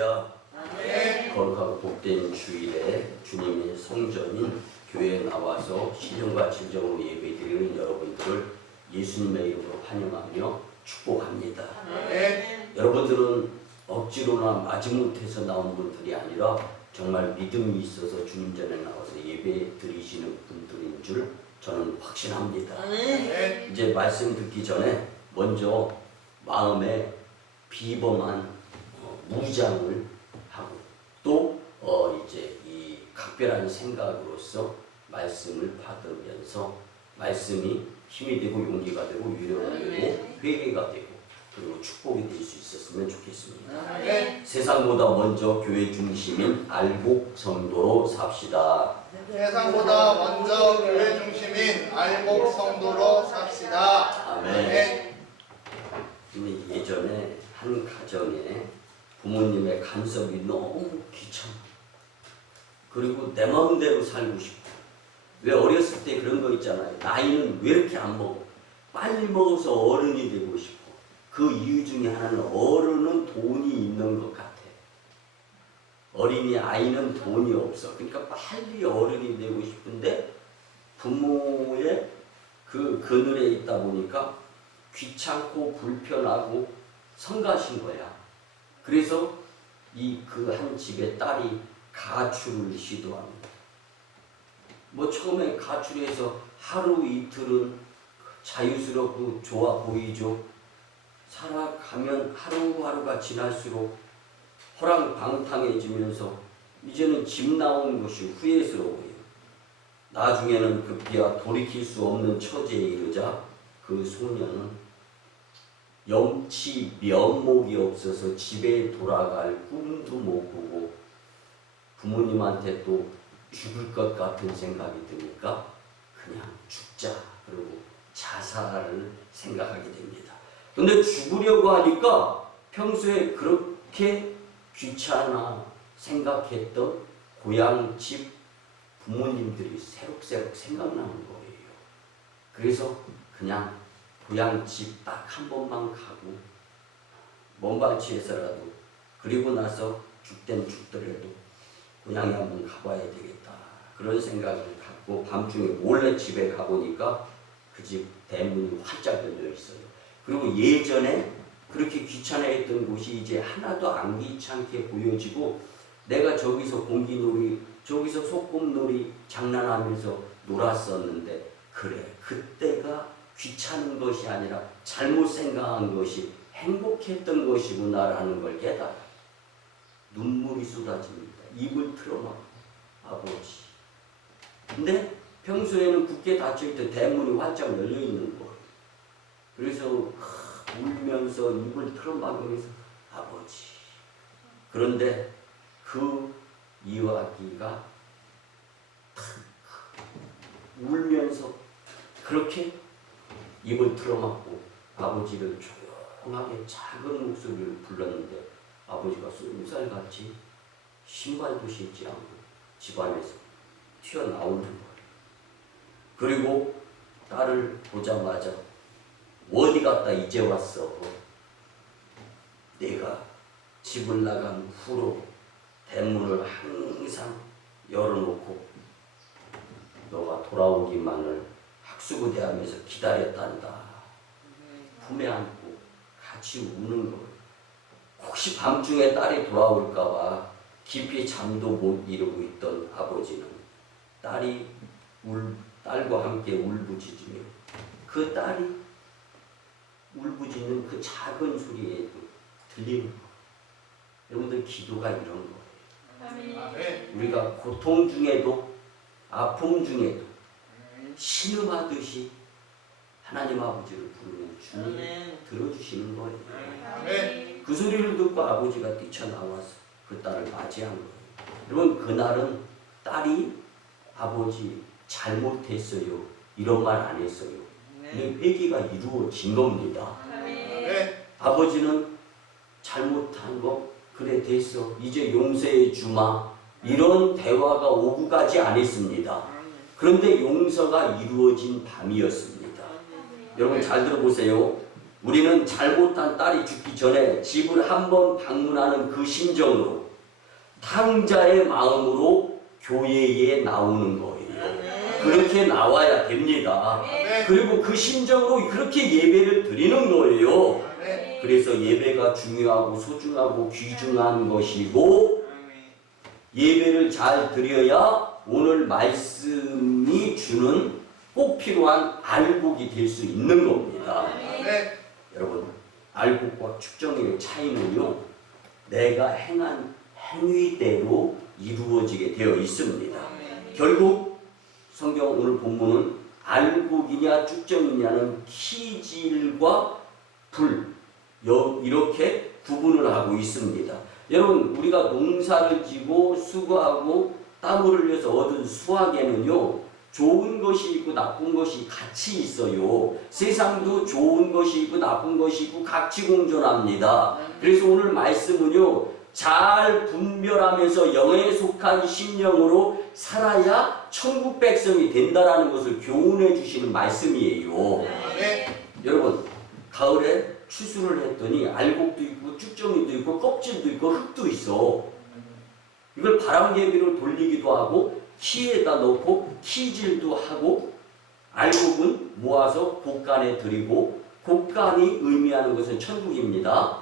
할렐루야. 아멘. 거룩하고 복된 주일에 주님의 성전인 교회에 나와서 신령과 진정으로 예배드리는 여러분들을 예수님의 이름으로 환영하며 축복합니다. 아멘. 여러분들은 억지로나 마지못해서 나온 분들이 아니라 정말 믿음이 있어서 주님 전에 나와서 예배 드리시는 분들인 줄 저는 확신합니다. 아멘. 이제 말씀 듣기 전에 먼저 마음에 비범한 무장을 하고 또 이제 이 각별한 생각으로서 말씀을 받으면서 말씀이 힘이 되고 용기가 되고 위로가 되고 회개가 되고 그리고 축복이 될 수 있었으면 좋겠습니다. 네. 세상보다 먼저 교회 중심인 알복 성도로 삽시다. 세상보다 먼저 교회 중심인 알복 성도로 삽시다. 아멘. 네. 근데 예전에 한 가정에 부모님의 간섭이 너무 귀찮아. 그리고 내 마음대로 살고 싶어. 왜 어렸을 때 그런 거 있잖아요. 나이는 왜 이렇게 안 먹어? 빨리 먹어서 어른이 되고 싶어. 그 이유 중에 하나는 어른은 돈이 있는 것 같아. 어린이 아이는 돈이 없어. 그러니까 빨리 어른이 되고 싶은데 부모의 그 그늘에 있다 보니까 귀찮고 불편하고 성가신 거야. 그래서 그 한 집의 딸이 가출을 시도합니다. 뭐 처음에 가출해서 하루 이틀은 자유스럽고 좋아 보이죠. 살아가면 하루하루가 지날수록 호랑방탕해지면서 이제는 집 나온 것이 후회스러워요. 나중에는 급기야 돌이킬 수 없는 처지에 이르자 그 소녀는 염치 면목이 없어서 집에 돌아갈 꿈도 못 꾸고 부모님한테 또 죽을 것 같은 생각이 드니까 그냥 죽자 그러고 자살을 생각하게 됩니다. 근데 죽으려고 하니까 평소에 그렇게 귀찮아 생각했던 고향집 부모님들이 새록새록 생각나는 거예요. 그래서 그냥 고향집 딱 한 번만 가고 먼발치에서라도 그리고 나서 죽된 죽더라도 고향에 한번 가봐야 되겠다 그런 생각을 갖고 밤중에 몰래 집에 가보니까 그 집 대문이 활짝 열려 있어요. 그리고 예전에 그렇게 귀찮아했던 곳이 이제 하나도 안 귀찮게 보여지고 내가 저기서 공기놀이 저기서 소꿉놀이 장난하면서 놀았었는데 그래 그때가 귀찮은 것이 아니라 잘못 생각한 것이 행복했던 것이구나라는 걸 깨달아 눈물이 쏟아집니다. 입을 틀어막고 아버지. 근데 평소에는 굳게 닫혀있던 대문이 활짝 열려있는 거예요. 그래서 울면서 입을 틀어막으면서 아버지. 그런데 그 이야기가 울면서 그렇게 입을 틀어막고 아버지를 조용하게 작은 목소리를 불렀는데 아버지가 쏜살같이 신발도 신지 않고 집안에서 튀어나오는 거예요. 그리고 딸을 보자마자 어디 갔다 이제 왔어? 내가 집을 나간 후로 대문을 항상 열어놓고 너가 돌아오기만을 학수고대하면서 기다렸단다. 품에 안고 같이 우는 거예요. 혹시 밤중에 딸이 돌아올까봐 깊이 잠도 못 이루고 있던 아버지는 딸과 함께 울부짖으며 그 딸이 울부짖는 그 작은 소리에도 들리는 거예요. 여러분들 기도가 이런 거예요. 아멘. 우리가 고통 중에도 아픔 중에도 신음하듯이 하나님 아버지를 부르면 주님이 들어주시는 거예요. 아멘. 그 소리를 듣고 아버지가 뛰쳐나와서 그 딸을 맞이한 거예요. 여러분 그날은 딸이 아버지 잘못했어요 이런 말 안 했어요. 회개가 이루어진 겁니다. 아멘. 아버지는 잘못한 거 그래 됐어 이제 용서해 주마 이런 대화가 오고 가지 않았습니다. 그런데 용서가 이루어진 밤이었습니다. 여러분 잘 들어보세요. 우리는 잘못한 딸이 죽기 전에 집을 한번 방문하는 그 심정으로 탕자의 마음으로 교회에 나오는 거예요. 그렇게 나와야 됩니다. 그리고 그 심정으로 그렇게 예배를 드리는 거예요. 그래서 예배가 중요하고 소중하고 귀중한 것이고 예배를 잘 드려야 오늘 말씀이 주는 꼭 필요한 알곡이 될 수 있는 겁니다. 여러분, 알곡과 축정의 차이는요, 내가 행한 행위대로 이루어지게 되어 있습니다. 결국 성경 오늘 본문은 알곡이냐 축정이냐는 키질과 불 이렇게 구분을 하고 있습니다. 여러분, 우리가 농사를 지고 수고하고 땀을 흘려서 얻은 수확에는요, 좋은 것이 있고 나쁜 것이 같이 있어요. 세상도 좋은 것이 있고 나쁜 것이 있고 같이 공존합니다. 그래서 오늘 말씀은요, 잘 분별하면서 영에 속한 심령으로 살아야 천국 백성이 된다라는 것을 교훈해 주시는 말씀이에요. 여러분, 가을에 추수를 했더니 알곡도 있고 쭉정이도 있고 껍질도 있고 흙도 있어. 이걸 바람개비로 돌리기도 하고 키에다 넣고 키질도 하고 알곡은 모아서 곡간에 드리고 곡간이 의미하는 것은 천국입니다.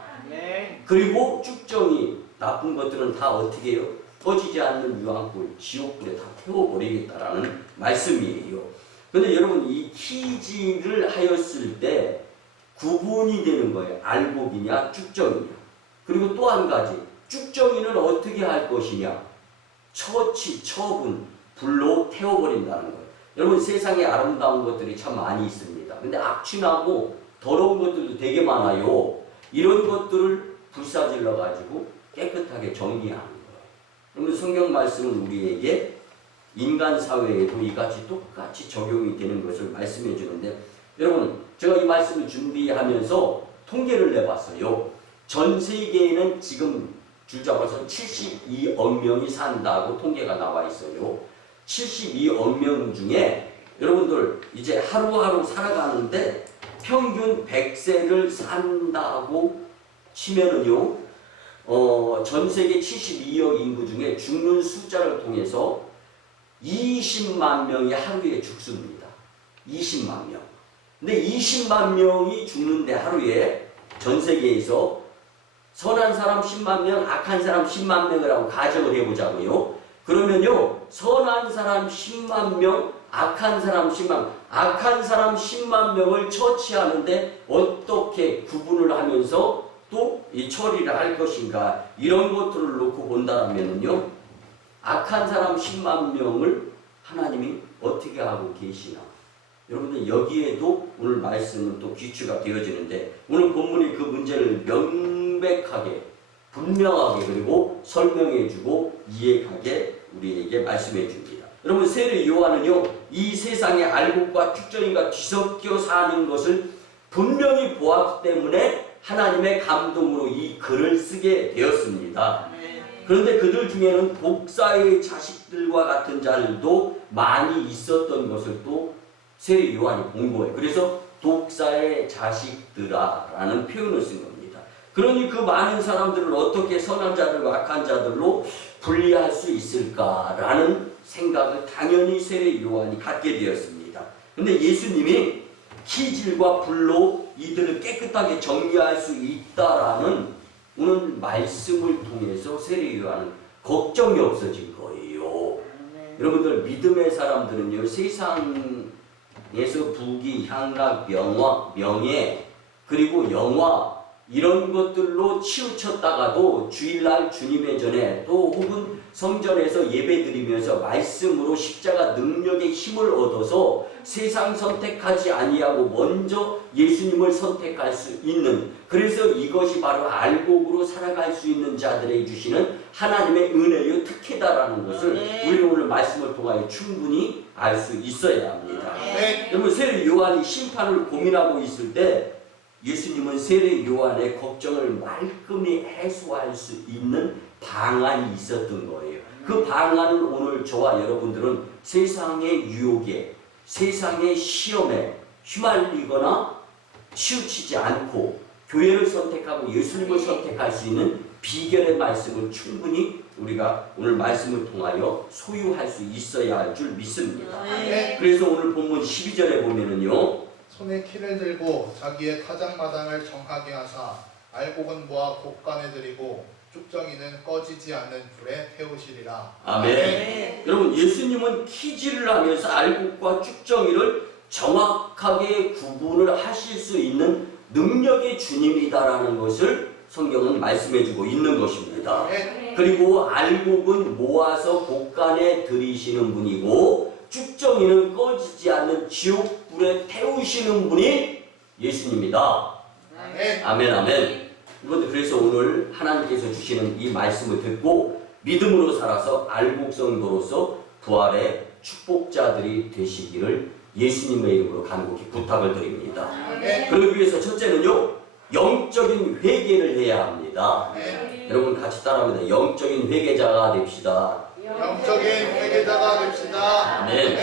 그리고 쭉정이 나쁜 것들은 다 어떻게 해요? 꺼지지 않는 유황불, 지옥불에 다 태워버리겠다라는 말씀이에요. 그런데 여러분, 이 키질을 하였을 때 구분이 되는 거예요. 알곡이냐 쭉정이냐. 그리고 또 한 가지, 쭉정이는 어떻게 할 것이냐. 처치, 처분, 불로 태워버린다는 거예요. 여러분, 세상에 아름다운 것들이 참 많이 있습니다. 근데 악취나고 더러운 것들도 되게 많아요. 이런 것들을 불사질러 가지고 깨끗하게 정리하는 거예요. 그러면 성경 말씀은 우리에게 인간 사회에도 이같이 똑같이 적용이 되는 것을 말씀해 주는데, 여러분, 제가 이 말씀을 준비하면서 통계를 내봤어요. 전 세계에는 지금 줄 잡아서 72억 명이 산다고 통계가 나와 있어요. 72억 명 중에 여러분들 이제 하루하루 살아가는데 평균 100세를 산다고 치면은요, 전 세계 72억 인구 중에 죽는 숫자를 통해서 20만 명이 하루에 죽습니다. 20만 명. 근데 20만 명이 죽는데 하루에 전 세계에서 선한 사람 10만 명, 악한 사람 10만 명이라고 가정을 해보자고요. 그러면요, 선한 사람 10만 명, 악한 사람 10만 명, 악한 사람 10만 명을 처치하는데 어떻게 구분을 하면서 또 이 처리를 할 것인가, 이런 것들을 놓고 본다면요, 악한 사람 10만 명을 하나님이 어떻게 하고 계시나. 여러분들, 여기에도 오늘 말씀은 또 귀추가 되어지는데, 오늘 본문이 그 문제를 명백하게 분명하게 그리고 설명해주고 이해하게 우리에게 말씀해 줍니다. 여러분, 세례 요한은요, 이 세상에 알곡과 쭉정이가 뒤섞여 사는 것을 분명히 보았기 때문에 하나님의 감동으로 이 글을 쓰게 되었습니다. 그런데 그들 중에는 독사의 자식들과 같은 자들도 많이 있었던 것을 또 세례 요한이 본 거예요. 그래서 독사의 자식들아 라는 표현을 쓴 겁니다. 그러니 그 많은 사람들을 어떻게 선한 자들과 악한 자들로 분리할 수 있을까라는 생각을 당연히 세례 요한이 갖게 되었습니다. 그런데 예수님이 키질과 불로 이들을 깨끗하게 정리할 수 있다라는 오늘 말씀을 통해서 세례 요한은 걱정이 없어진 거예요. 여러분들, 믿음의 사람들은요, 세상에서 부귀, 향락, 명예, 그리고 영화 이런 것들로 치우쳤다가도 주일날 주님의 전에 또 혹은 성전에서 예배드리면서 말씀으로 십자가 능력의 힘을 얻어서 세상 선택하지 아니하고 먼저 예수님을 선택할 수 있는, 그래서 이것이 바로 알곡으로 살아갈 수 있는 자들에게 주시는 하나님의 은혜의 특혜다라는 것을 우리는 오늘 말씀을 통하여 충분히 알 수 있어야 합니다. 여러분, 세례 요한이 심판을 고민하고 있을 때 예수님은 세례 요한의 걱정을 말끔히 해소할 수 있는 방안이 있었던 거예요. 그 방안은 오늘 저와 여러분들은 세상의 유혹에, 세상의 시험에 휘말리거나 치우치지 않고 교회를 선택하고 예수님을 선택할 수 있는 비결의 말씀을 충분히 우리가 오늘 말씀을 통하여 소유할 수 있어야 할 줄 믿습니다. 그래서 오늘 본문 12절에 보면은요. 손에 키를 들고 자기의 타작마당을 정하게 하사 알곡은 모아 곡간에 들이고 쭉정이는 꺼지지 않는 불에 태우시리라. 아멘. 여러분 예수님은 키질을 하면서 알곡과 쭉정이를 정확하게 구분을 하실 수 있는 능력의 주님이다라는 것을 성경은 말씀해주고 있는 것입니다. 그리고 알곡은 모아서 곡간에 들이시는 분이고 쭉정이는 꺼지지 않는 지옥불에 태우시는 분이 예수님이다. 아멘 아멘. 이번에 그래서 오늘 하나님께서 주시는 이 말씀을 듣고 믿음으로 살아서 알곡성도로서 부활의 축복자들이 되시기를 예수님의 이름으로 간곡히 부탁을 드립니다. 그러기 위해서 첫째는요, 영적인 회개를 해야 합니다. 여러분 같이 따라합니다. 영적인 회개자가 됩시다. 영적인 회개자가 됩시다. 아멘.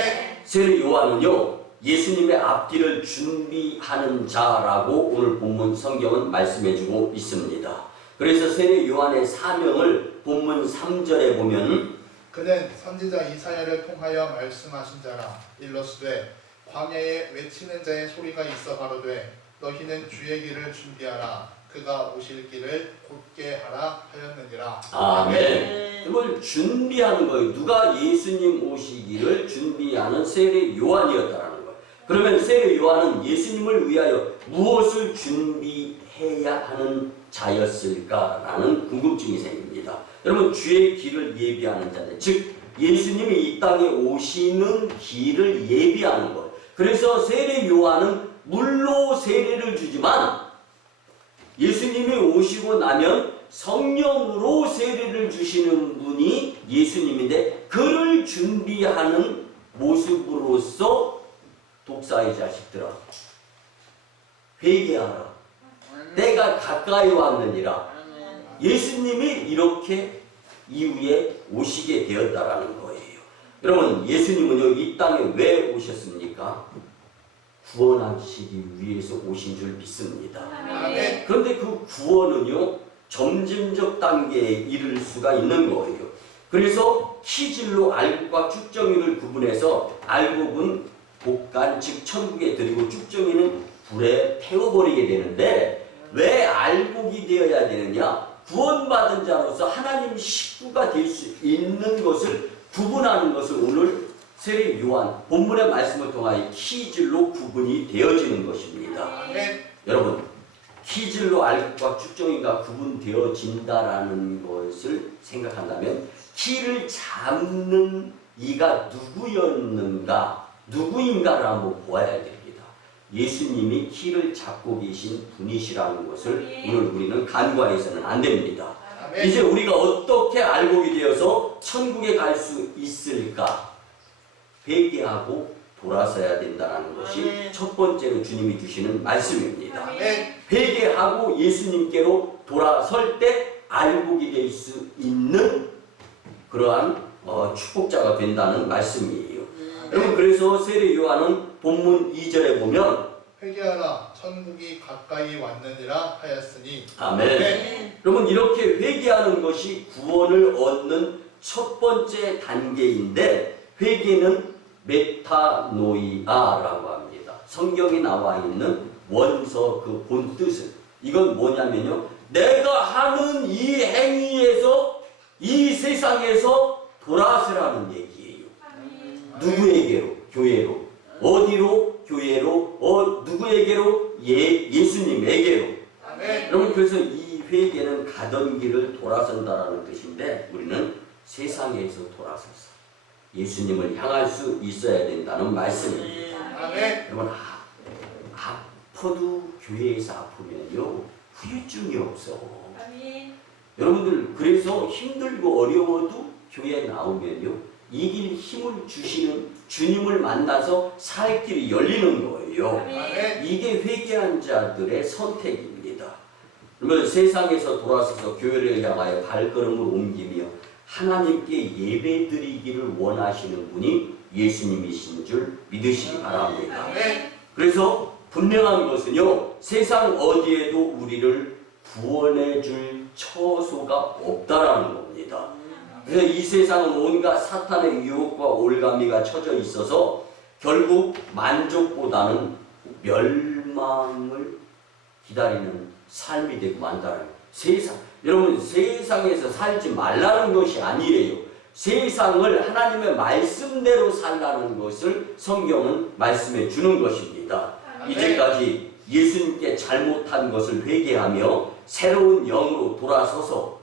세례 요한은요, 예수님의 앞길을 준비하는 자라고 오늘 본문 성경은 말씀해주고 있습니다. 그래서 세례 요한의 사명을 본문 3절에 보면 그는 선지자 이사야를 통하여 말씀하신 자라. 일러스되 광야에 외치는 자의 소리가 있어 가로되 너희는 주의 길을 준비하라. 그가 오실 길을 곧게 하라 하였느니라. 아멘. 이걸 준비하는 거예요. 누가 예수님 오시기를 준비하는 세례 요한이었다라는 거예요. 그러면 세례 요한은 예수님을 위하여 무엇을 준비해야 하는 자였을까라는 궁금증이 생깁니다. 여러분 주의 길을 예비하는 자들, 즉 예수님이 이 땅에 오시는 길을 예비하는 것. 그래서 세례 요한은 물로 세례를 주지만 예수님이 오시고 나면 성령으로 세례를 주시는 분이 예수님인데 그를 준비하는 모습으로서 독사의 자식들아 회개하라. 때가 가까이 왔느니라. 예수님이 이렇게 이후에 오시게 되었다라는 거예요. 여러분 예수님은요 이 땅에 왜 오셨습니까? 구원하시기 위해서 오신 줄 믿습니다. 아멘. 그런데 그 구원은요 점진적 단계에 이를 수가 있는 거예요. 그래서 키질로 알곡과 쭉정이를 구분해서 알곡은 곡간 즉 천국에 들이고 쭉정이는 불에 태워버리게 되는데 왜 알곡이 되어야 되느냐? 구원받은 자로서 하나님 식구가 될 수 있는 것을 구분하는 것을 오늘 세례 요한 본문의 말씀을 통하여 키질로 구분이 되어지는 것입니다. 아멘. 여러분 키질로 알곡과 쭉정이가 구분되어진다라는 것을 생각한다면 키를 잡는 이가 누구인가를 한번 보아야 됩니다. 예수님이 키를 잡고 계신 분이시라는 것을 오늘 우리는 간과해서는 안 됩니다. 아멘. 이제 우리가 어떻게 알곡이 되어서 천국에 갈 수 있을까? 회개하고 돌아서야 된다는 것이 첫 번째로 주님이 주시는 말씀입니다. 아멘. 회개하고 예수님께로 돌아설 때 알곡이 될 수 있는 그러한 축복자가 된다는 말씀이에요. 여러분 그래서 세례 요한은 본문 2절에 보면 회개하라. 천국이 가까이 왔느니라 하였으니. 아멘. 여러분 이렇게 회개하는 것이 구원을 얻는 첫 번째 단계인데 회개는 메타노이아라고 합니다. 성경에 나와 있는 원서 그 본 뜻은 이건 뭐냐면요. 내가 하는 이 행위에서 이 세상에서 돌아서라는 얘기예요. 누구에게로? 교회로. 어디로? 교회로. 누구에게로? 예수님에게로. 아멘. 여러분 그래서 이 회개는 가던 길을 돌아선다라는 뜻인데 우리는 세상에서 돌아서서 예수님을 향할 수 있어야 된다는 말씀입니다. 아멘. 여러분 아파도 교회에서 아프면요 후유증이 없어. 여러분들 그래서 힘들고 어려워도 교회에 나오면요 이길 힘을 주시는 주님을 만나서 살 길이 열리는 거예요. 아멘. 이게 회개한 자들의 선택입니다. 그러면 세상에서 돌아서서 교회를 향하여 발걸음을 옮기며 하나님께 예배드리기를 원하시는 분이 예수님이신 줄 믿으시기 바랍니다. 아멘. 그래서 분명한 것은요 세상 어디에도 우리를 구원해 줄 처소가 없다라는 겁니다. 그래서 이 세상은 온갖 사탄의 유혹과 올가미가 쳐져 있어서 결국 만족보다는 멸망을 기다리는 삶이 되고 만다는 세상. 여러분, 세상에서 살지 말라는 것이 아니에요. 세상을 하나님의 말씀대로 살라는 것을 성경은 말씀해 주는 것입니다. 이제까지 예수님께 잘못한 것을 회개하며 새로운 영으로 돌아서서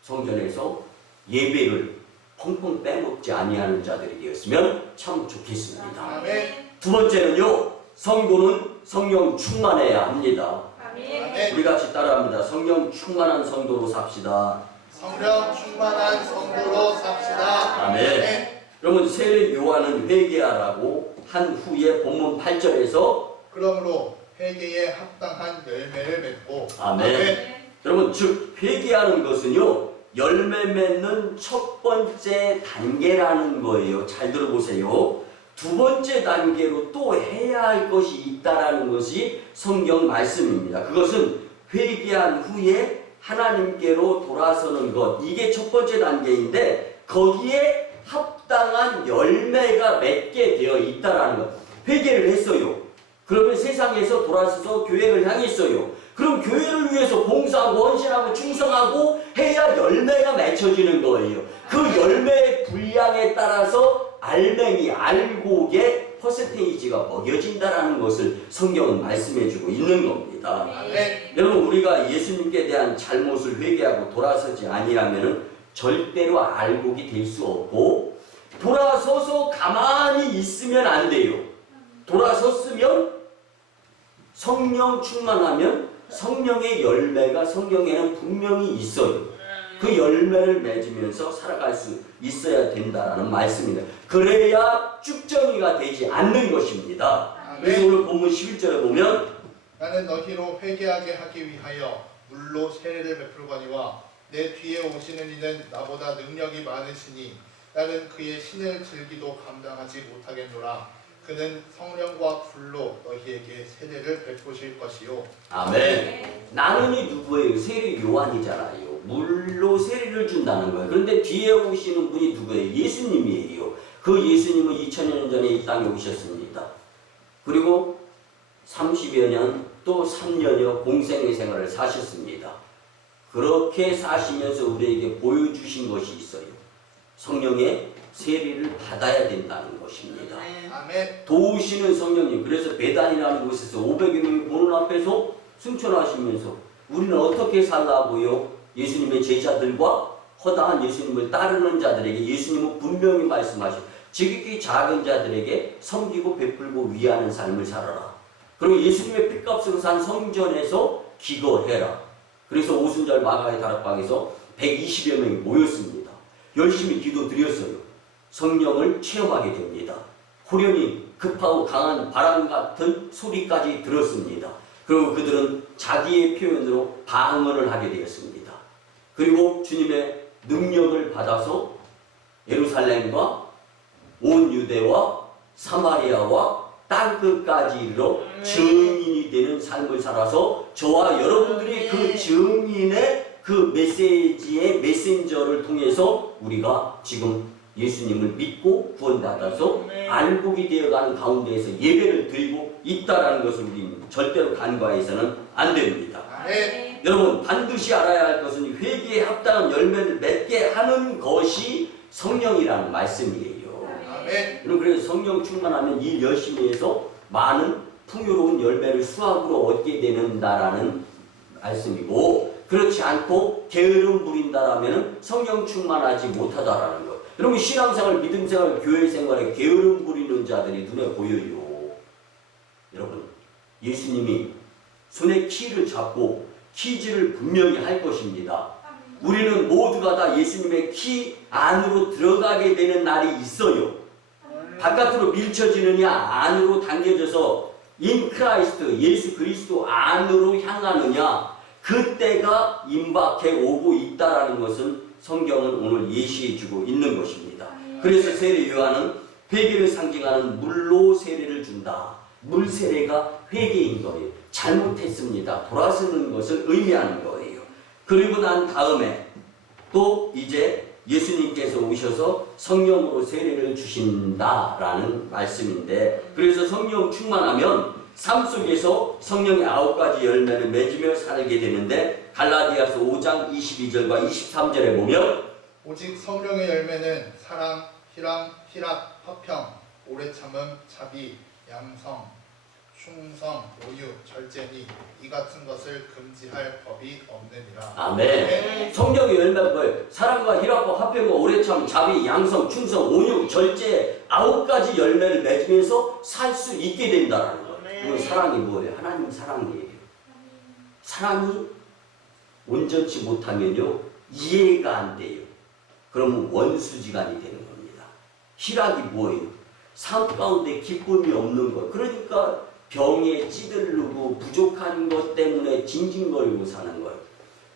성전에서 예배를 펑펑 빼먹지 아니하는 자들이 되었으면 참 좋겠습니다. 아멘. 두 번째는요, 성도는 성령 충만해야 합니다. 아멘. 우리 같이 따라합니다. 성령 충만한 성도로 삽시다. 성령 충만한 성도로 삽시다. 아멘. 여러분, 세례 요한은 회개하라고 한 후에 본문 8절에서 그러므로 회개에 합당한 열매를 맺고. 아멘. 여러분, 즉 회개하는 것은요, 열매 맺는 첫 번째 단계라는 거예요. 잘 들어보세요. 두 번째 단계로 또 해야 할 것이 있다라는 것이 성경 말씀입니다. 그것은 회개한 후에 하나님께로 돌아서는 것. 이게 첫 번째 단계인데 거기에 합당한 열매가 맺게 되어 있다라는 것. 회개를 했어요. 그러면 세상에서 돌아서서 교회를 향했어요. 그럼 교회를 위해서 봉사하고 헌신하고 충성하고 해야 열매가 맺혀지는 거예요. 그 열매의 분량에 따라서 알맹이, 알곡의 퍼센테이지가 먹여진다라는 것을 성경은 말씀해주고 있는 겁니다. 네. 여러분, 우리가 예수님께 대한 잘못을 회개하고 돌아서지 아니하면 절대로 알곡이 될 수 없고 돌아서서 가만히 있으면 안 돼요. 돌아섰으면 성령 충만하면 성령의 열매가 성경에는 분명히 있어요. 그 열매를 맺으면서 살아갈 수 있어야 된다는 말씀입니다. 그래야 쭉정이가 되지 않는 것입니다. 그래서 오늘 본문 11절에 보면 나는 너희로 회개하게 하기 위하여 물로 세례를 베풀거니와 내 뒤에 오시는 이는 나보다 능력이 많으시니 나는 그의 신을 들기도 감당하지 못하겠노라. 그는 성령과 불로 너희에게 세례를 베푸실 것이요. 아멘. 나는이 누구예요? 세례 요한이잖아요. 물로 세례를 준다는 거예요. 그런데 뒤에 오시는 분이 누구예요? 예수님이에요. 그 예수님은 2000년 전에 이 땅에 오셨습니다. 그리고 30여 년 또 3년여 공생의 생활을 사셨습니다. 그렇게 사시면서 우리에게 보여주신 것이 있어요. 성령의 세례를 받아야 된다는 것입니다. 아멘. 도우시는 성령님. 그래서 베단이라는 곳에서 500여 명이 보는 앞에서 승천하시면서 우리는 어떻게 살라고요? 예수님의 제자들과 허다한 예수님을 따르는 자들에게 예수님은 분명히 말씀하시고 지극히 작은 자들에게 섬기고 베풀고 위하는 삶을 살아라. 그리고 예수님의 핏값으로 산 성전에서 기도해라. 그래서 오순절 마가의 다락방에서 120여 명이 모였습니다. 열심히 기도드렸어요. 성령을 체험하게 됩니다. 호련히 급하고 강한 바람 같은 소리까지 들었습니다. 그리고 그들은 자기의 표현으로 방언을 하게 되었습니다. 그리고 주님의 능력을 받아서 예루살렘과 온 유대와 사마리아와 땅끝까지 이르러 증인이 되는 삶을 살아서 저와 여러분들이 그 증인의 그 메시지의 메신저를 통해서 우리가 지금 예수님을 믿고 구원받아서 알곡이 되어가는 가운데에서 예배를 드리고 있다는 것을 우리는 절대로 간과해서는 안 됩니다. 아멘. 여러분, 반드시 알아야 할 것은 회개에 합당한 열매를 맺게 하는 것이 성령이라는 말씀이에요. 아멘. 여러분, 그래서 성령 충만하면 일 열심히 해서 많은 풍요로운 열매를 수확으로 얻게 되는다라는 말씀이고, 그렇지 않고 게으름 부린다라면 성령 충만하지 못하다라는 것. 여러분, 신앙생활, 믿음생활, 교회생활에 게으름 부리는 자들이 눈에 보여요. 여러분, 예수님이 손에 키를 잡고 키즈를 분명히 할 것입니다. 우리는 모두가 다 예수님의 키 안으로 들어가게 되는 날이 있어요. 바깥으로 밀쳐지느냐 안으로 당겨져서 인 크라이스트, 예수 그리스도 안으로 향하느냐, 그때가 임박해 오고 있다라는 것은 성경은 오늘 예시해주고 있는 것입니다. 그래서 세례 요한은 회개를 상징하는 물로 세례를 준다. 물 세례가 회개인 거예요. 잘못했습니다. 돌아서는 것을 의미하는 거예요. 그리고 난 다음에 또 이제 예수님께서 오셔서 성령으로 세례를 주신다라는 말씀인데, 그래서 성령 충만하면 삶 속에서 성령의 9가지 열매를 맺으며 살게 되는데, 갈라디아서 5장 22절과 23절에 보면 오직 성령의 열매는 사랑, 희락, 화평, 오래 참음, 자비, 양성, 충성, 오유, 절제니 이 같은 것을 금지할 법이 없느니라. 아멘. 성령의 열매가 뭐예요? 사랑과 희락과 화평과 오래참, 자비, 양성, 충성, 온유, 절제 9가지 열매를 맺으면서 살 수 있게 된다는 거예요. 그건 사랑이 뭐예요? 하나님 사랑이에요. 사랑이 온전치 못하면요 이해가 안 돼요. 그러면 원수지간이 되는 겁니다. 희락이 뭐예요? 삶 가운데 기쁨이 없는 것. 그러니까 병에 찌들르고 부족한 것 때문에 징징거리고 사는 거예요.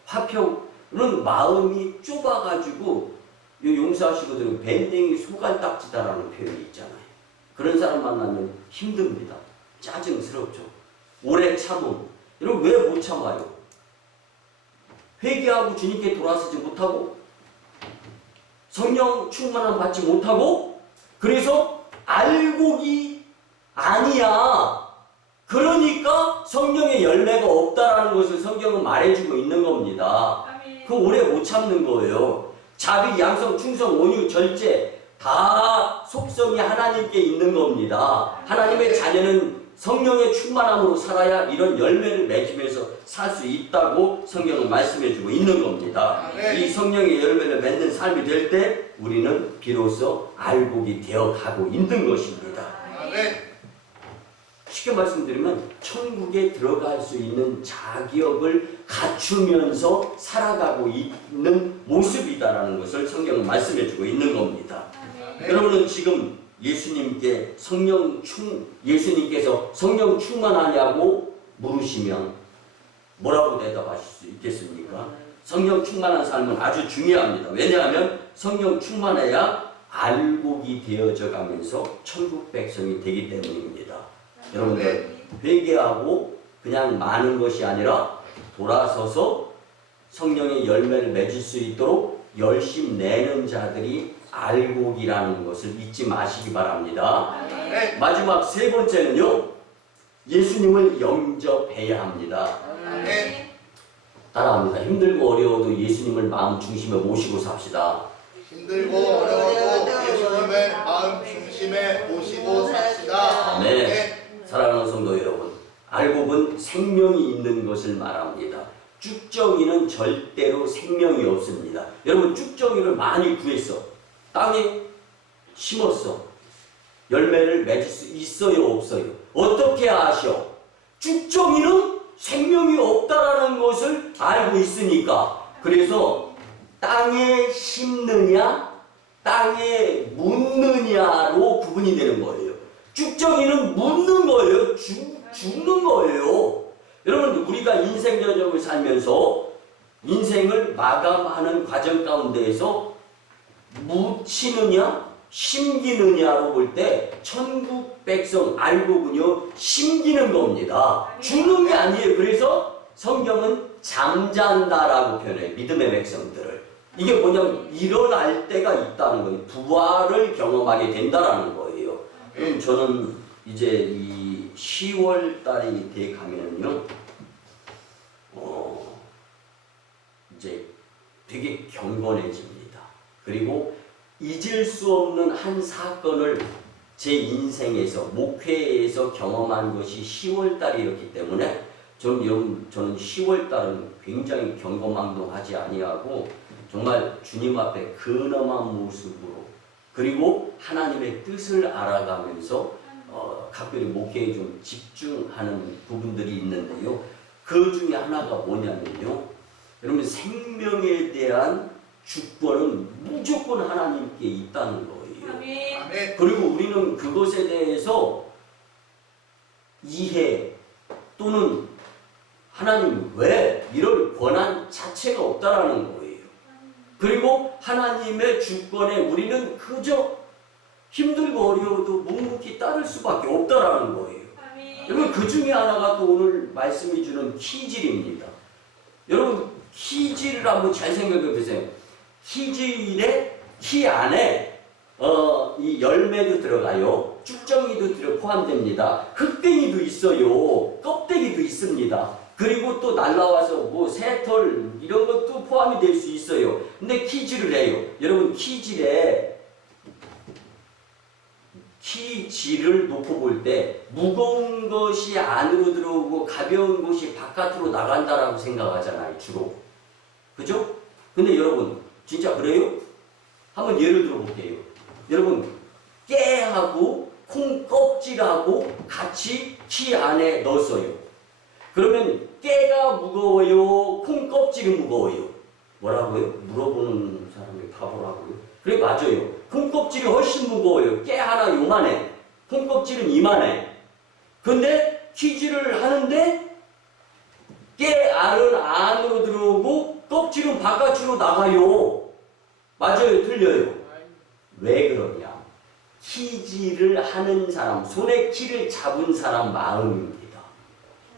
화평은 마음이 좁아가지고 용서하시고 들으면 밴댕이 소갈딱지다라는 표현이 있잖아요. 그런 사람 만나면 힘듭니다. 짜증스럽죠. 오래 참음. 여러분 왜 못 참아요? 회개하고 주님께 돌아서지 못하고 성령 충만함 받지 못하고 그래서 알곡이 아니야. 그러니까 성령의 열매가 없다라는 것을 성경은 말해주고 있는 겁니다. 그 오래 못 참는 거예요. 자비, 양성, 충성, 온유, 절제 다 속성이 하나님께 있는 겁니다. 하나님의 자녀는 성령의 충만함으로 살아야 이런 열매를 맺으면서 살 수 있다고 성경은 말씀해주고 있는 겁니다. 이 성령의 열매를 맺는 삶이 될 때 우리는 비로소 알곡이 되어가고 있는 것입니다. 쉽게 말씀드리면 천국에 들어갈 수 있는 자격을 갖추면서 살아가고 있는 모습이다라는 것을 성경은 말씀해주고 있는 겁니다. 여러분은 지금 예수님께서 성령 충만하냐고 물으시면 뭐라고 대답하실 수 있겠습니까? 성령 충만한 삶은 아주 중요합니다. 왜냐하면 성령 충만해야 알곡이 되어져 가면서 천국 백성이 되기 때문입니다. 여러분들 회개하고 그냥 마는 것이 아니라 돌아서서 성령의 열매를 맺을 수 있도록 열심 내는 자들이 알곡이라는 것을 잊지 마시기 바랍니다. 마지막 세 번째는요, 예수님을 영접해야 합니다. 따라합니다. 힘들고 어려워도 예수님을 마음 중심에 모시고 삽시다. 힘들고 어려워도 예수님을 마음 중심에 모시고 삽시다. 네. 사랑하는 성도 여러분, 알곡은 생명이 있는 것을 말합니다. 쭉정이는 절대로 생명이 없습니다. 여러분 쭉정이를 많이 구했어. 땅에 심었어. 열매를 맺을 수 있어요, 없어요? 어떻게 아셔? 쭉정이는 생명이 없다라는 것을 알고 있으니까. 그래서 땅에 심느냐, 땅에 묻느냐로 구분이 되는 거예요. 쭉정이는 묻는 거예요. 죽는 거예요. 여러분 우리가 인생 여정을 살면서 인생을 마감하는 과정 가운데에서 묻히느냐 심기느냐로 볼 때 천국 백성 알곡은요 심기는 겁니다. 죽는 게 아니에요. 그래서 성경은 잠잔다라고 표현해요. 믿음의 백성들을. 이게 뭐냐면 일어날 때가 있다는 거예요. 부활을 경험하게 된다라는 거예요. 그럼 저는 이제 이 10월 달이 돼 가면은요, 이제 되게 경건해집니다. 그리고 잊을 수 없는 한 사건을 제 인생에서, 목회에서 경험한 것이 10월 달이었기 때문에 저는 10월 달은 굉장히 경거망동하지 아니하고 정말 주님 앞에 근엄한 모습으로 그리고 하나님의 뜻을 알아가면서 각별히 목회에 좀 집중하는 부분들이 있는데요. 그 중에 하나가 뭐냐면요. 여러분 생명에 대한 주권은 무조건 하나님께 있다는 거예요. 아멘. 그리고 우리는 그것에 대해서 이해 또는 하나님 왜 이럴 권한 자체가 없다라는 거예요. 그리고 하나님의 주권에 우리는 그저 힘들고 어려워도 묵묵히 따를 수밖에 없다라는 거예요. 여러분 그 중에 하나가 또 오늘 말씀이 주는 키질입니다. 여러분 키질을 한번 잘 생각해 보세요. 키질에 키 안에 이 열매도 들어가요. 쭉정이도 포함됩니다. 흑땡이도 있어요. 껍데기도 있습니다. 그리고 또 날라와서 뭐 새털 이런 것도 포함이 될 수 있어요. 근데 키질을 해요. 여러분 키질을 놓고 볼 때 무거운 것이 안으로 들어오고 가벼운 것이 바깥으로 나간다라고 생각하잖아요. 주로. 그죠? 근데 여러분 진짜 그래요? 한번 예를 들어 볼게요. 여러분 깨하고 콩 껍질하고 같이 키 안에 넣었어요. 그러면 깨가 무거워요? 콩 껍질이 무거워요? 뭐라고요? 물어보는 사람이 바보라고요? 그래 맞아요. 콩 껍질이 훨씬 무거워요. 깨 하나 요만해. 콩 껍질은 이만해. 근데 키질을 하는데 깨 알은 안으로 들어오고 껍질은 바깥으로 나가요. 맞아요? 틀려요? 왜 그러냐? 키질을 하는 사람, 손에 키를 잡은 사람 마음입니다.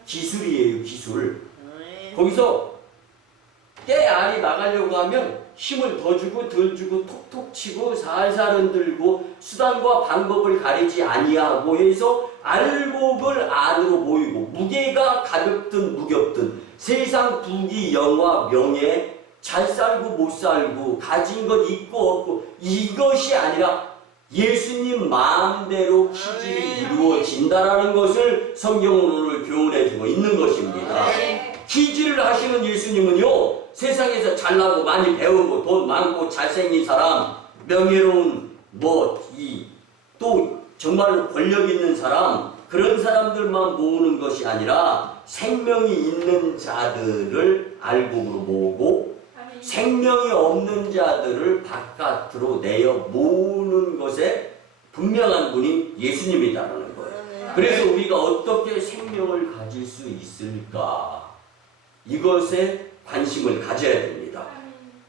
기술이에요, 기술. 거기서 깨 알이 나가려고 하면 힘을 더 주고 덜 주고 톡톡 치고 살살 흔들고 수단과 방법을 가리지 아니하고 해서 알곡을 안으로 모이고 무게가 가볍든 무겁든 세상 부귀 영화 명예 잘 살고 못 살고 가진 것 있고 없고 이것이 아니라 예수님 마음대로 키질이 이루어진다라는 것을 성경은 오늘 교훈해주고 있는 것입니다. 키질을 하시는 예수님은요 세상에서 잘나고 많이 배우고 돈 많고 잘생긴 사람 명예로운 또 정말로 권력 있는 사람 그런 사람들만 모으는 것이 아니라 생명이 있는 자들을 알곡으로 모으고 생명이 없는 자들을 바깥으로 내어 모으는 것에 분명한 분이 예수님이라는 거예요. 그래서 우리가 어떻게 생명을 가질 수 있을까? 이것에 관심을 가져야 됩니다.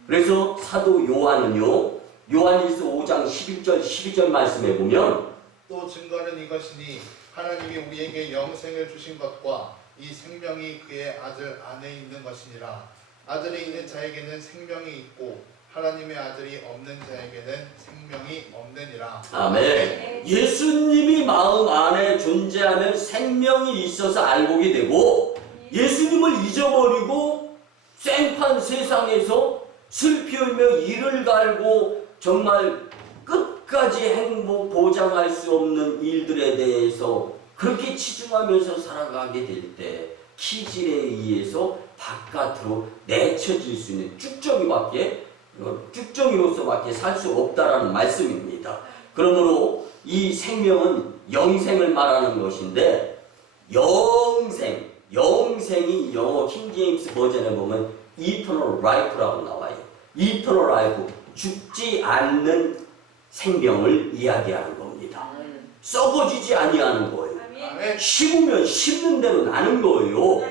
그래서 사도 요한은요. 요한일서 5장 11절 12절 말씀에 보면 또 증거는 이것이니 하나님이 우리에게 영생을 주신 것과 이 생명이 그의 아들 안에 있는 것이니라. 아들이 있는 자에게는 생명이 있고 하나님의 아들이 없는 자에게는 생명이 없느니라. 아멘. 예수님이 마음 안에 존재하면 생명이 있어서 알곡이 되고 예수님을 잊어버리고 생판 세상에서 슬피 울며 이를 갈고 정말 끝까지 행복 보장할 수 없는 일들에 대해서 그렇게 치중하면서 살아가게 될 때 키질에 의해서 바깥으로 내쳐질 수 있는 쭉정이로서밖에 살 수 없다라는 말씀입니다. 그러므로 이 생명은 영생을 말하는 것인데 영생이 영어 킹제임스 버전에 보면 eternal life라고 나와요. eternal life, 죽지 않는 생명을 이야기하는 겁니다. 썩어지지 아니하는 거예요. 심으면 심는 대로 나는 거예요.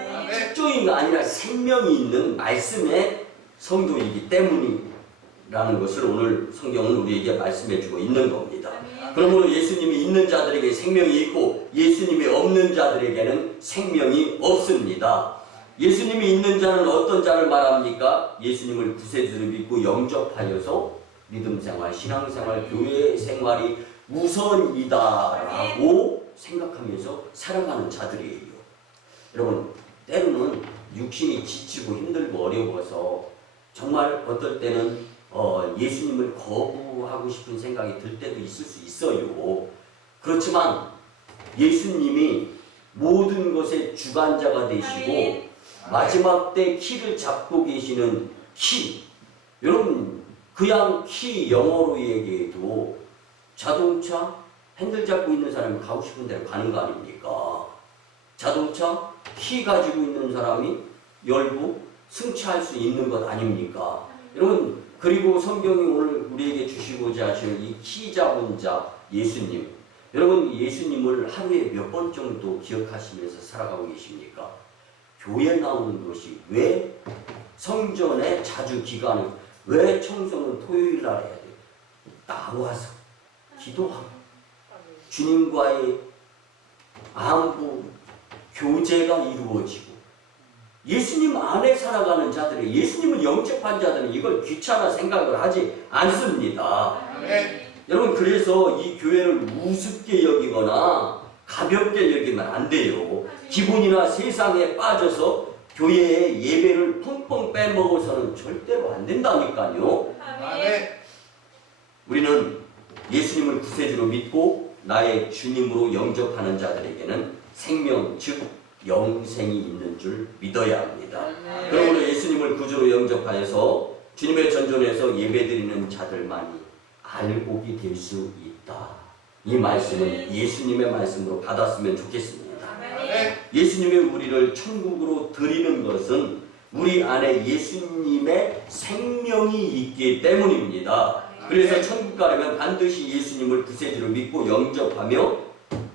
축조인가 아니라 생명이 있는 말씀의 성도이기 때문이라는 것을 오늘 성경은 우리에게 말씀해주고 있는 겁니다. 그러므로 예수님이 있는 자들에게 생명이 있고 예수님이 없는 자들에게는 생명이 없습니다. 예수님이 있는 자는 어떤 자를 말합니까? 예수님을 구세주로 믿고 영접하여서 믿음생활, 신앙생활, 교회생활이 우선이다라고 생각하면서 살아가는 자들이에요. 여러분 때로는 육신이 지치고 힘들고 어려워서 정말 어떨 때는 예수님을 거부하고 싶은 생각이 들 때도 있을 수 있어요. 그렇지만 예수님이 모든 것의 주관자가 되시고 마지막 때 키를 잡고 계시는 키. 여러분 그냥 키 영어로 얘기해도 자동차 핸들 잡고 있는 사람이 가고 싶은 데로 가는 거 아닙니까? 자동차 키 가지고 있는 사람이 열고 승차할 수 있는 것 아닙니까? 여러분 그리고 성경이 오늘 우리에게 주시고자 하시는 이 키 잡은 자 예수님. 여러분 예수님을 하루에 몇 번 정도 기억하시면서 살아가고 계십니까? 교회 나오는 것이 왜 성전에 자주 기간을 왜 청소는 토요일 날 해야 돼요? 나와서 기도하고 주님과의 안부 교제가 이루어지고 예수님 안에 살아가는 자들이, 예수님을 영접한 자들은 이걸 귀찮아 생각을 하지 않습니다. 아멘. 여러분, 그래서 이 교회를 우습게 여기거나 가볍게 여기면 안 돼요. 기분이나 세상에 빠져서 교회의 예배를 펑펑 빼먹어서는 절대로 안 된다니까요. 아멘. 우리는 예수님을 구세주로 믿고 나의 주님으로 영접하는 자들에게는 생명, 즉 영생이 있는 줄 믿어야 합니다. 그러므로 예수님을 구주로 영접하여서 주님의 전전에서 예배드리는 자들만이 알곡이 될 수 있다. 이 말씀은 예수님의 말씀으로 받았으면 좋겠습니다. 아멘. 예수님의 우리를 천국으로 드리는 것은 우리 안에 예수님의 생명이 있기 때문입니다. 그래서 천국 가려면 반드시 예수님을 구세주로 믿고 영접하며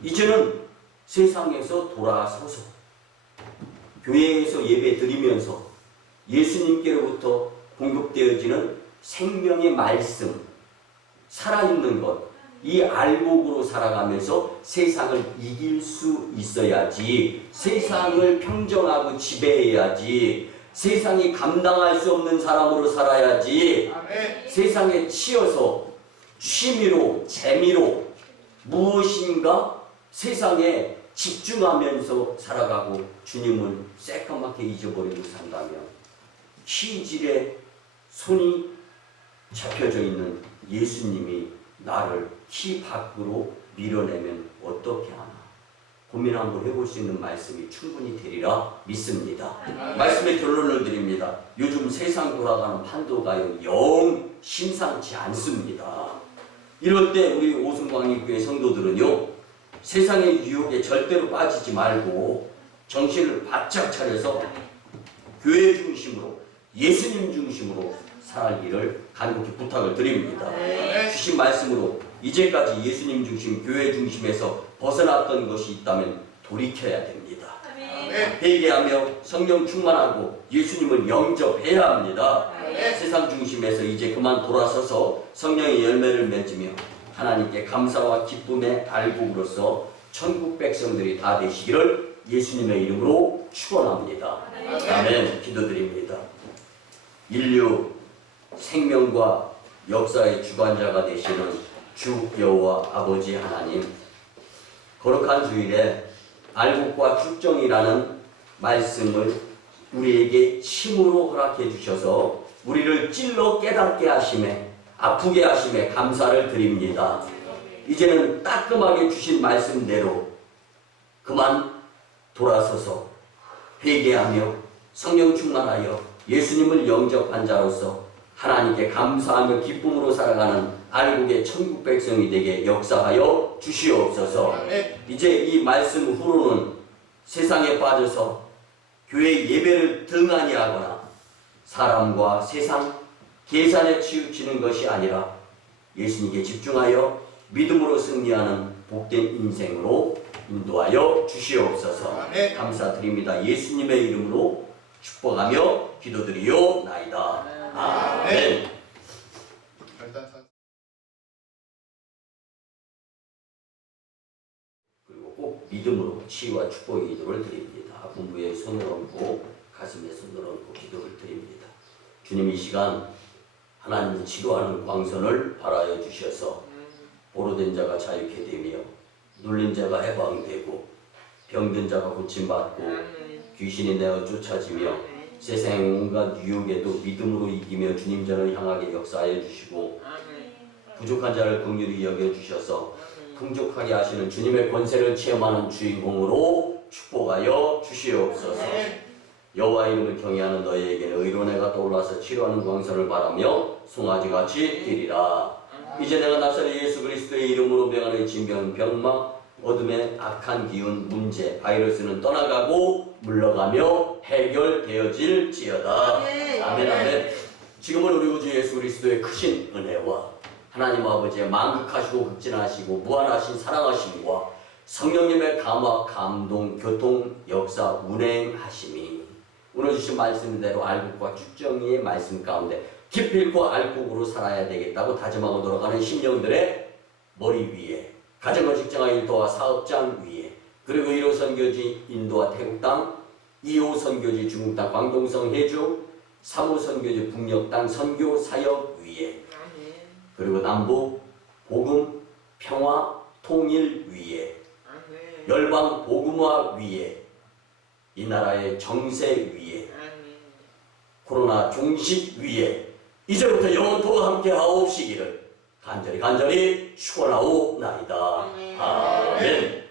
이제는 세상에서 돌아서서 교회에서 예배 드리면서 예수님께로부터 공급되어지는 생명의 말씀, 살아있는 것, 이 알곡으로 살아가면서 세상을 이길 수 있어야지, 세상을 평정하고 지배해야지, 세상이 감당할 수 없는 사람으로 살아야지, 아멘. 세상에 치여서 취미로, 재미로 무엇인가 세상에 집중하면서 살아가고 주님을 새까맣게 잊어버리고 산다면 키질에 손이 잡혀져 있는 예수님이 나를 키 밖으로 밀어내면 어떻게 하나 고민 한번 해볼 수 있는 말씀이 충분히 되리라 믿습니다. 말씀의 결론을 드립니다. 요즘 세상 돌아가는 판도가요 영 심상치 않습니다. 이럴 때 우리 오순광립교회 성도들은요 세상의 유혹에 절대로 빠지지 말고 정신을 바짝 차려서 교회 중심으로 예수님 중심으로 살기를 간곡히 부탁을 드립니다. 주신 말씀으로 이제까지 예수님 중심, 교회 중심에서 벗어났던 것이 있다면 돌이켜야 됩니다. 회개하며 성령 충만하고 예수님을 영접해야 합니다. 세상 중심에서 이제 그만 돌아서서 성령의 열매를 맺으며 하나님께 감사와 기쁨의 알곡으로서 천국 백성들이 다 되시기를 예수님의 이름으로 축원합니다. 아멘. 기도드립니다. 인류 생명과 역사의 주관자가 되시는 주 여호와 아버지 하나님, 거룩한 주일에 알곡과 축정이라는 말씀을 우리에게 힘으로 허락해 주셔서 우리를 찔러 깨닫게 하심에 아프게 하심에 감사를 드립니다. 이제는 따끔하게 주신 말씀대로 그만 돌아서서 회개하며 성령 충만하여 예수님을 영접한 자로서 하나님께 감사하며 기쁨으로 살아가는 알곡의 천국 백성이 되게 역사하여 주시옵소서. 이제 이 말씀 후로는 세상에 빠져서 교회 예배를 등한히 하거나 사람과 세상 계산에 치우치는 것이 아니라 예수님께 집중하여 믿음으로 승리하는 복된 인생으로 인도하여 주시옵소서. 감사드립니다. 예수님의 이름으로 축복하며 기도드리옵나이다. 아멘. 그리고 꼭 믿음으로 치유와 축복의 기도를 드립니다. 부부의 손을 얹고 가슴에 손을 얹고 기도를 드립니다. 주님, 이 시간 하나님을 치료하는 광선을 발하여 주셔서 보로된 자가 자유케 되며 눌린 자가 해방되고 병든 자가 고침받고 귀신이 내어 쫓아지며 세상의 온갖 유혹에도 믿음으로 이기며 주님 전을 향하게 역사하여 주시고 부족한 자를 긍휼히 여겨주셔서 풍족하게 하시는 주님의 권세를 체험하는 주인공으로 축복하여 주시옵소서. 여호와 이름을 경외하는 너희에게는 의로운 해가 떠올라서 치료하는 광선을 바라며 송아지같이 뛰리라. 이제 내가 나사렛 예수 그리스도의 이름으로 병하는 진병, 병막, 어둠의 악한 기운, 문제, 바이러스는 떠나가고 물러가며 해결되어질지어다. 아멘. 아멘. 지금은 우리 구주 예수 그리스도의 크신 은혜와 하나님 아버지의 만극하시고 극진하시고 무한하신 사랑하심과 성령님의 감화, 감동, 교통, 역사, 운행하심이 오늘 주신 말씀대로 알곡과 축정이의 말씀 가운데 기필코 알곡으로 살아야 되겠다고 다짐하고 돌아가는 심령들의 머리 위에, 가정과 직장과 일터와 사업장 위에, 그 그리고 1호 선교지 인도와 태국 땅, 2호 선교지 중국 땅 광동성 해주, 3호 선교지 북녘 땅 선교 사역 위에, 그리고 남북 복음 평화 통일 위에, 열방 복음화 위에, 이 나라의 정세 위에, 코로나 종식 위에 이제부터 영원토가 함께 하옵시기를 간절히 축원하옵나이다. 아멘.